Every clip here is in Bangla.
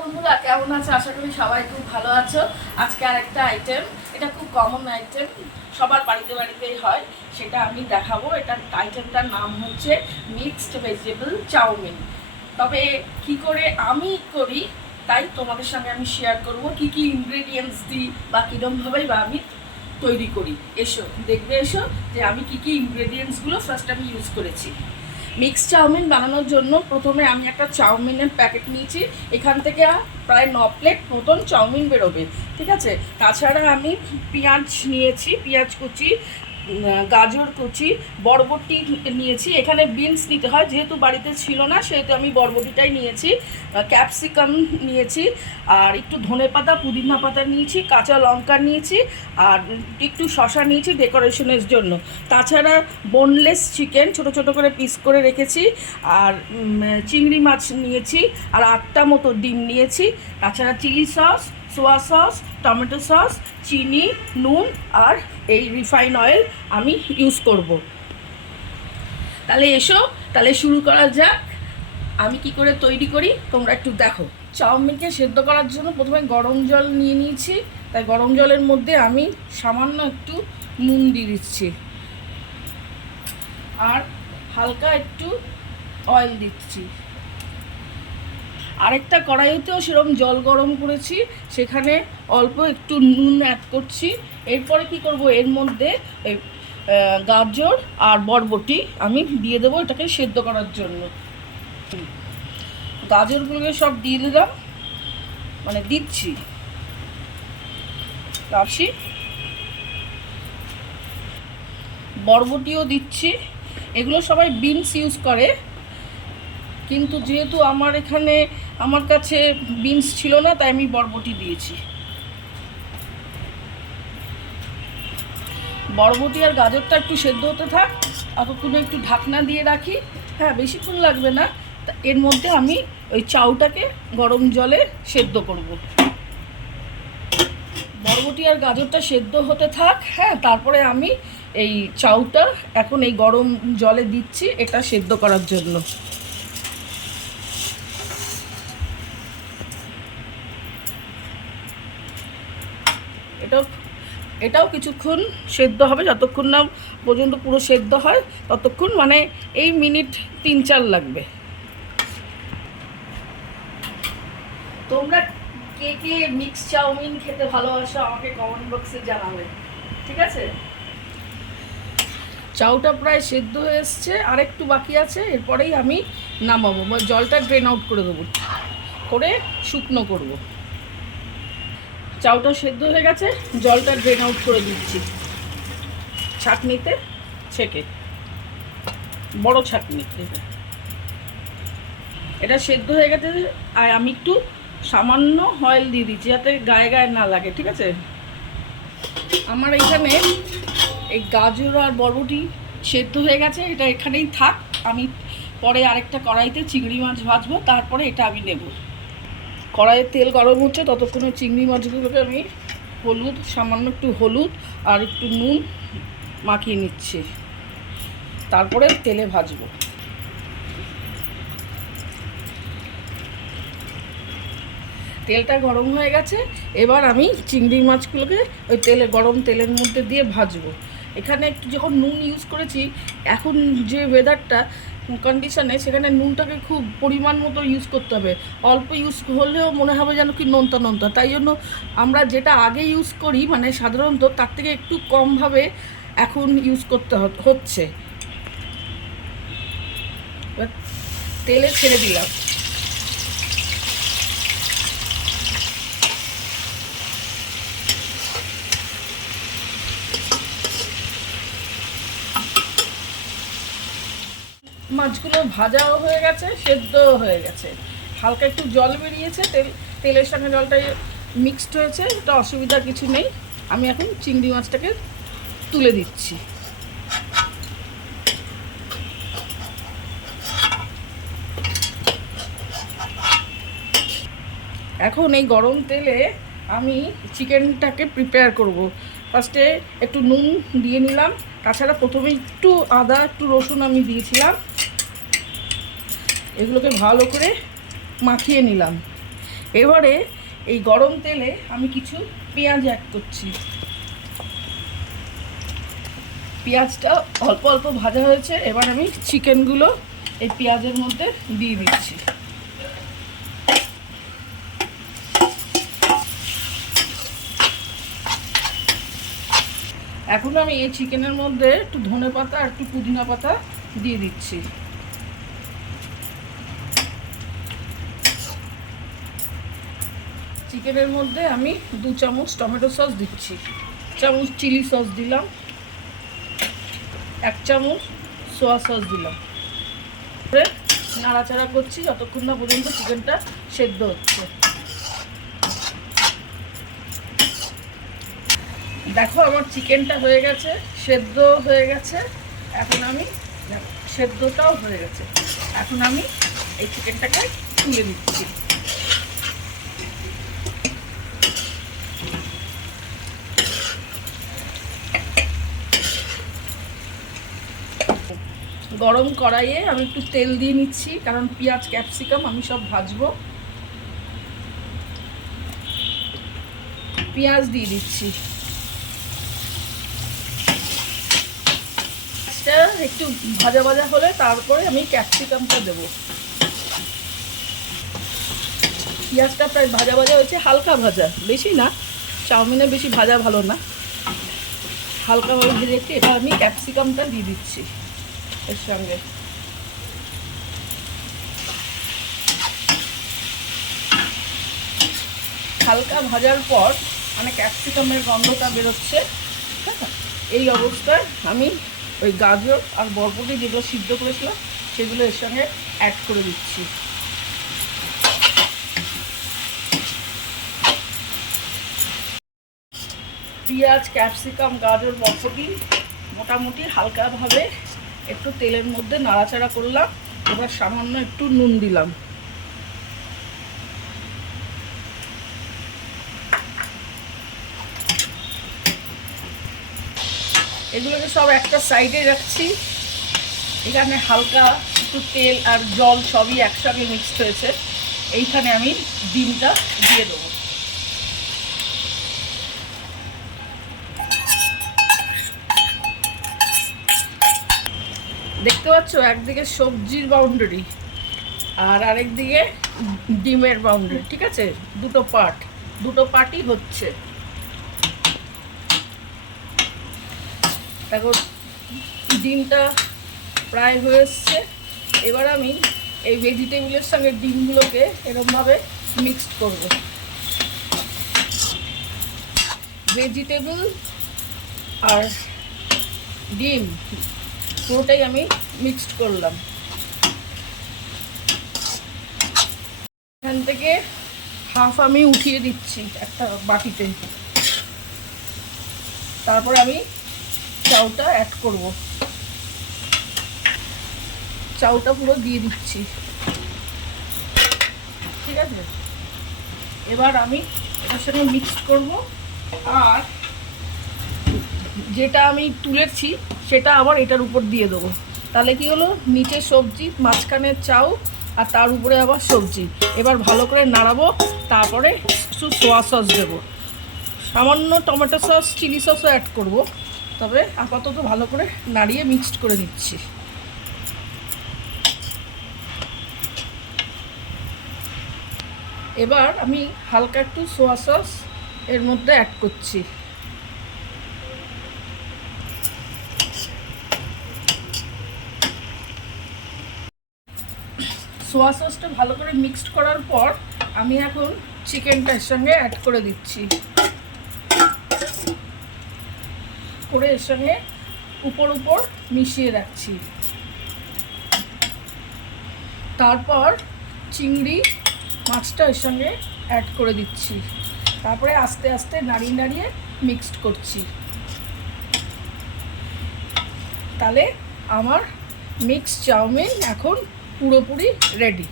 বন্ধুরা, কেমন আছো? আশা করি সবাই খুব ভালো আছো। আজকে আরেকটা আইটেম এটা খুব কমন আইটেম সবার বাড়িতে বাড়িতেই হয়, সেটা আমি দেখাবো। এটা আইটেমটার নাম হচ্ছে মিক্সড ভেজিটেবল চাউমিন। তবে কি করে আমি করি, তাই তোমাদের সঙ্গে আমি শেয়ার করব, কি কি ইনগ্রেডিয়েন্টস দিই বা কীরমভাবেই বা আমি তৈরি করি। এসো, দেখবে এসো যে আমি কি কি ইনগ্রেডিয়েন্টসগুলো ফার্স্ট আমি ইউজ করেছি। মিক্স চাউমিন বানানোর জন্য প্রথমে আমি একটা চাউমিনের প্যাকেট নিয়েছি। এখান থেকে প্রায় ন প্লেট মতন চাউমিন বেরোবে, ঠিক আছে? তাছাড়া আমি পেঁয়াজ নিয়েছি, পেঁয়াজ কুচি গাজর, কুচি, বরবটি নিয়েছি। এখানে বিনস নিতে হয়, যেহেতু বাড়িতে ছিল না, সেহেতু আমি বরবটিটাই নিয়েছি। ক্যাপসিকাম নিয়েছি, আর একটু ধনে পাতা, পুদিনা পাতা নিয়েছি, কাঁচা লঙ্কা নিয়েছি, আর একটু শশা নিয়েছি ডেকোরেশনের জন্য। তাছাড়া বোনলেস চিকেন ছোট ছোট করে পিস করে রেখেছি, আর চিংড়ি মাছ নিয়েছি, আর আটটা মতো ডিম নিয়েছি। তাছাড়া chilli sauce soya sauce tomato sauce চিনি নুন আর এই রিফাইন অয়েল আমি ইউজ করব। তাহলে এসো, তাহলে শুরু করা যাক। আমি কি করে তৈরি করি? তোমরা একটু দেখো। চাউমিনকে সেদ্ধ করার জন্য প্রথমে গরম জল নিয়ে নিয়েছি। তাই গরম জলের মধ্যে আমি সামান্য একটু নুন দিয়ে দিচ্ছি। আর হালকা একটু অয়েল দিচ্ছি। আরেকটা কড়াইতেও সেরকম জল গরম করেছি, সেখানে অল্প একটু নুন অ্যাড করছি। এরপরে কি করব? এর মধ্যে গাজর আর বরবটি আমি দিয়ে দেবো এটাকে সেদ্ধ করার জন্য। গাজরগুলোকে সব দিয়ে দিলাম মানে দিচ্ছি। রাশি বরবটিও দিচ্ছি। এগুলো সবাই বিনস ইউজ করে। কিন্তু যেহেতু আমার এখানে, আমার কাছে বিনস ছিল না, তাই আমি বরবটি দিয়েছি। বরবটি আর গাজরটা একটু সেদ্ধ হতে থাক ততক্ষণে একটু ঢাকনা দিয়ে রাখি। হ্যাঁ বেশিক্ষণ লাগবে না। এর মধ্যে আমি ওই চাউটাকে গরম জলে সেদ্ধ করব। বরবটি আর গাজরটা সেদ্ধ হতে থাক হ্যাঁ তারপরে আমি এই চাউটা এখন এই গরম জলে দিচ্ছি, এটা সেদ্ধ করার জন্য এটাও এটাও কিছুক্ষণ সেদ্ধ হবে যতক্ষণ না পর্যন্ত পুরো সেদ্ধ হয় ততক্ষণ মানে এই মিনিট তিন চার লাগবে। তোমরা কে কে মিক্স চাউমিন খেতে ভালোবাসো আমাকে কমেন্ট বক্সে জানাবে ঠিক আছে? চাউটা প্রায় সেদ্ধ হয়ে এসছে আর একটু বাকি আছে এরপরেই আমি নামাবো বা জলটা ড্রেন আউট করে দেবো করে শুকনো করব। চাউটা সেদ্ধ হয়ে গেছে, জলটা ড্রেন আউট করে দিচ্ছি। ছাঁকনিতে ছেঁকে। বড় ছাঁকনি এটা। সেদ্ধ হয়ে গেছে আর আমি একটু সামান্য অয়েল দিয়ে দিচ্ছি যাতে গায়ে গায়ে না লাগে, ঠিক আছে? আমার এখানে এই গাজর আর বরবটি সেদ্ধ হয়ে গেছে, এটা এখানেই থাক। আমি পরে আরেকটা কড়াইতে চিংড়ি মাছ ভাজবো, তারপরে এটা আমি নেব। কড়াইয়ে তেল গরম হচ্ছে, ততক্ষণে চিংড়ি মাছগুলোকে আমি হলুদ, সামান্য একটু হলুদ আর একটু নুন মাখিয়ে নিচ্ছি। তারপরে তেলে ভাজবো। তেলটা গরম হয়ে গেছে, এবার আমি চিংড়ি মাছগুলোকে ওই তেলে, গরম তেলের মধ্যে দিয়ে ভাজবো। এখানে একটু যখন নুন ইউজ করেছি, এখন যে ওয়েদারটা কন্ডিশনে সেখানে নুনটাকে খুব পরিমাণ মতো ইউজ করতে হবে। অল্প ইউজ হলেও মনে হবে যেন কি নোনতা নোনতা। তাই জন্য আমরা যেটা আগে ইউজ করি মানে সাধারণত তার থেকে একটু কমভাবে এখন ইউজ করতে হচ্ছে। তেলে ছেড়ে দিলাম। মাছগুলো ভাজাও হয়ে গেছে, সেদ্ধও হয়ে গেছে। হালকা একটু জল বেরিয়েছে, তেল, তেলের সঙ্গে জলটা মিক্সড হয়েছে এটা অসুবিধা কিছু নেই। আমি এখন চিংড়ি মাছটাকে তুলে দিচ্ছি। এখন এই গরম তেলে আমি চিকেনটাকে প্রিপেয়ার করব। ফার্স্টে একটু নুন দিয়ে নিলাম, তাছাড়া প্রথমে একটু আদা, একটু রসুন আমি দিয়েছিলাম। এগুলোকে ভালো করে মাখিয়ে নিলাম। এবারে এই গরম তেলে আমি কিছু পেঁয়াজ অ্যাড করছি। পেঁয়াজটা অল্প অল্প ভাজা হয়েছে, এবার আমি চিকেনগুলো এই পেঁয়াজের মধ্যে দিয়ে দিচ্ছি। এখন আমি এই চিকেনের মধ্যে একটু ধনে পাতা আর একটু পুদিনা পাতা দিয়ে দিচ্ছি। চিকেনের মধ্যে আমি দু চামচ টমেটো সস দিচ্ছি। চামচ চিলি সস দিলাম। এক চামচ সোয়া সস দিলাম। তারপরে নাড়াচাড়া করছি যতক্ষণ না পর্যন্ত চিকেনটা সেদ্ধ হচ্ছে। দেখো আমার চিকেনটা হয়ে গেছে, সেদ্ধ হয়ে গেছে। এখন আমি সেদ্ধটাও হয়ে গেছে। এখন আমি এই চিকেনটাকে তুলে দিচ্ছি গরম কড়াইয়ে আমি একটু তেল দিয়ে নিচ্ছি, কারণ পেঁয়াজ, ক্যাপসিকাম আমি সব ভাজবো। পেঁয়াজ দিয়ে দিচ্ছি। একটু ভাজা ভাজা হলে তারপরে আমি ক্যাপসিকামটা দেবো। পেঁয়াজটা প্রায় ভাজা ভাজা হচ্ছে হালকা ভাজা, বেশি না চাউমিনে বেশি ভাজা ভালো না। হালকাভাবে ভেজেছি এবার আমি ক্যাপসিকামটা দিয়ে দিচ্ছি। এর সঙ্গে। হালকা ভাজার পর মানে ক্যাপসিকামের গন্ধটা বেরোচ্ছে। এই অবস্থায় আমি ওই গাজর আর বরবটি যেগুলো সিদ্ধ করেছিলাম, সেগুলো এর সঙ্গে অ্যাড করে দিচ্ছি। পেঁয়াজ, ক্যাপসিকাম, গাজর, বরবটি মোটামুটি হালকাভাবে একটু তেলের মধ্যে নাড়াচাড়া করলাম, এবার সামান্য একটু নুন দিলাম। এগুলোকে সব একটা সাইডে রাখছি। এখানে হালকা একটু তেল আর জল সবই একসঙ্গে মিক্সড হয়েছে। এইখানে আমি ডিমটা দিয়ে দেবো। দেখতে পাচ্ছ? একদিকে সবজির বাউন্ডারি আর আরেকদিকে ডিমের বাউন্ডারি ঠিক আছে? দুটো পার্ট দুটো পার্টই হচ্ছে। দেখো, ডিমটা প্রায় হয়ে এসছে। এবার আমি এই ভেজিটেবলের সঙ্গে ডিমগুলোকে এরকমভাবে মিক্সড করব। ভেজিটেবল আর ডিম পুরোটাই আমি মিক্সড করলাম। এখান থেকে হাফ আমি উঠিয়ে দিচ্ছি একটা বাটিতে। তারপর আমি চাউটা অ্যাড করব। চাউটা পুরো দিয়ে দিচ্ছি। ঠিক আছে? এবার আমি এটার সঙ্গে মিক্স করব। আর যেটা আমি তুলেছি, সেটা আবার এটার উপর দিয়ে দেবো। তাহলে কি হলো? নিচে সবজি, মাঝখানে চাউ, আর তার উপরে আবার সবজি। এবার ভালো করে নাড়াবো, তারপরে একটু সোয়া সস দেবো। সামান্য টমেটো সস চিলি সসও অ্যাড করব। তবে আপাতত ভালো করে নাড়িয়ে মিক্সড করে দিচ্ছি এবার আমি হালকা একটু সোয়া সস এর মধ্যে অ্যাড করছি। সোয়া সসটা ভালো করে মিক্সড করার পর আমি এখন চিকেনটা এর সঙ্গে অ্যাড করে দিচ্ছি। করে এর সঙ্গে উপর উপর মিশিয়ে রাখছি। তারপর চিংড়ি মাছটা এর সঙ্গে অ্যাড করে দিচ্ছি। তারপরে আস্তে আস্তে নাড়িয়ে নাড়িয়ে মিক্সড করছি। তাহলে আমার মিক্স চাউমিন এখন পুরোপুরি রেডি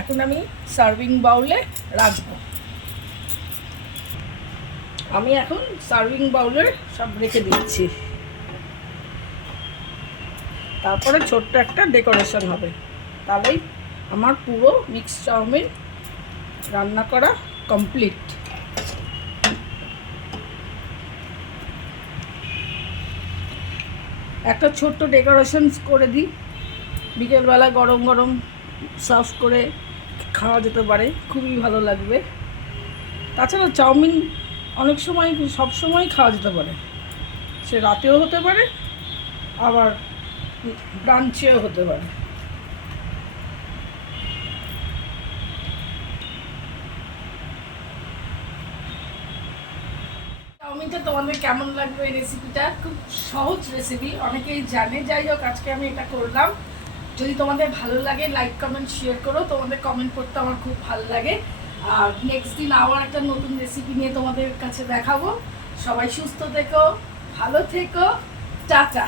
এখন আমি সার্ভিং বাউলে রাখব। আমি এখন সার্ভিং বাউলে সব রেখে দিচ্ছি। তারপরে ছোট্ট একটা ডেকোরেশন হবে। তাহলেই আমার পুরো মিক্স চাউমিন রান্না করা কমপ্লিট একটা ছোট্ট ডেকোরেশনস করে দিই। বিকেলবেলা গরম গরম সার্ভ করে খাওয়া যেতে পারে, খুবই ভালো লাগবে। তাছাড়া চাউমিন অনেক সময়, সব সময় খাওয়া যেতে পারে। সে রাতেও হতে পারে, আবার ব্রাঞ্চেও হতে পারে। চাউমিনটা তোমাদের কেমন লাগবে এই রেসিপিটা খুব সহজ রেসিপি অনেকেই জানে। যাই হোক, আজকে আমি এটা করলাম। যদি তোমাদের ভালো লাগে লাইক কমেন্ট শেয়ার করো। তোমাদের কমেন্ট করতে আমার খুব ভালো লাগে। আর নেক্সট দিন আবার একটা নতুন রেসিপি নিয়ে তোমাদের কাছে দেখাবো। সবাই সুস্থ থেকো, ভালো থেকো। টাটা।